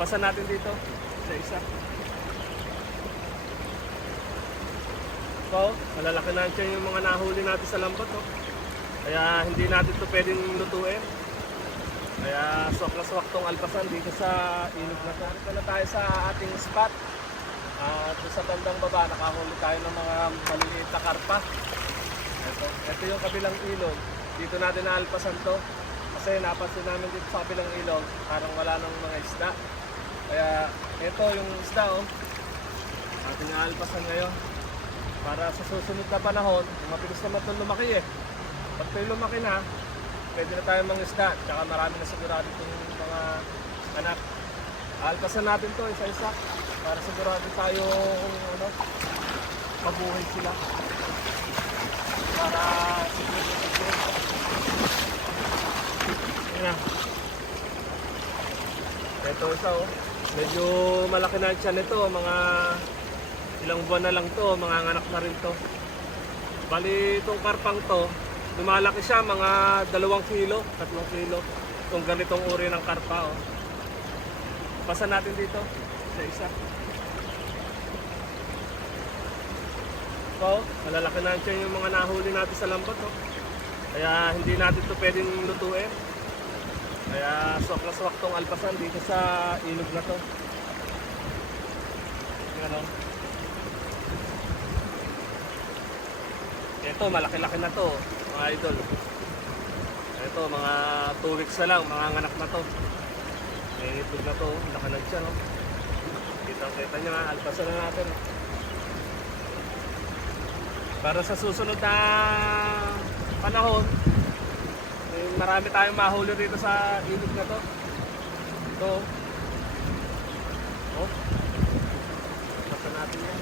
Alpasan natin dito sa isa. So, malalaki na siya yung mga nahuli natin sa lambat. Oh. Kaya hindi natin ito pwedeng lutuin. Kaya swak na swak tong alpasan dito sa ilog na to. Ito na tayo sa ating spot. At sa bandang baba, nakahuli tayo ng mga maliliit na karpa. Ito yung kabilang ilog. Dito natin naalpasan to. Kasi napansin namin dito sa kabilang ilog, parang wala nang mga isda. Kaya ito yung isda, oh. Ating naalpasan ngayon. Para sa susunod na panahon, mabilis naman itong lumaki eh. Pag ito'y lumaki na, pwede na tayo mangisda. Tsaka marami na sigurado itong mga anak. Alpasan natin to isa-isa para sigurado tayo kung mabuhay sila. Para sigurado. Ayan na. Ito isa oh. Medyo malaki na siya nito. Mga ilang buwan na lang to. Mga anak na rin to. Bali itong karpang to, lumalaki siya mga 2 kilo, 3 kilo. Itong ganitong uri ng karpa oh. Pasan natin dito sa isa. So, malalaki na siya yung mga nahuli natin sa lambat oh. Kaya hindi natin ito pwedeng lutuin. Kaya swak na swak tong alpasan dito sa ilog na to. Yan oh. Ito, malaki-laki na to, mga idol. Ito, mga 2 weeks na lang, mga anak na to. May itlog na to, laki na siya, no? Kita nyo nga, alpasan na natin. Para sa susunod na panahon, marami tayong mahuli rito sa ilog na to. Ito. Oh. Alpasan natin yan.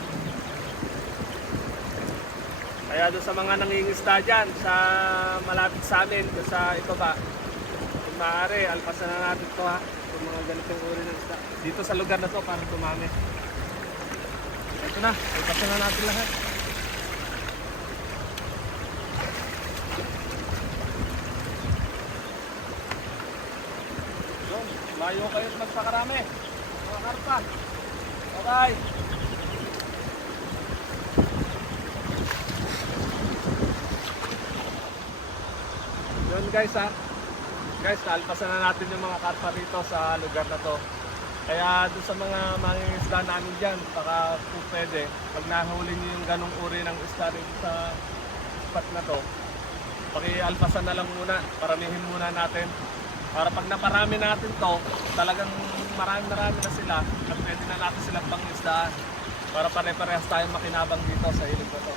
Kaya doon sa mga nangingisda dyan, sa malapit sa amin, doon sa ibaba, kung maaari, alpasan na natin ito ha, kung mga ganitong uri ng isda. Dito sa lugar na to para dumami. Ito na, alpasan na natin lahat. Yun, layo kayo't magpakarami. Mga karpa. Okay. Yun guys ha. Guys, alpasan na natin yung mga karpa rito sa lugar na to. Kaya doon sa mga mangingisda namin dyan, baka kung pwede, pag nahuli nyo yung ganong uri ng isda rito sa spot na to, pakialpasan na lang muna, paramihin muna natin. Para pag naparami natin to, talagang marami na sila at pwede na natin silang pangisdaan. Para pare-parehas tayong makinabang dito sa ilog na to.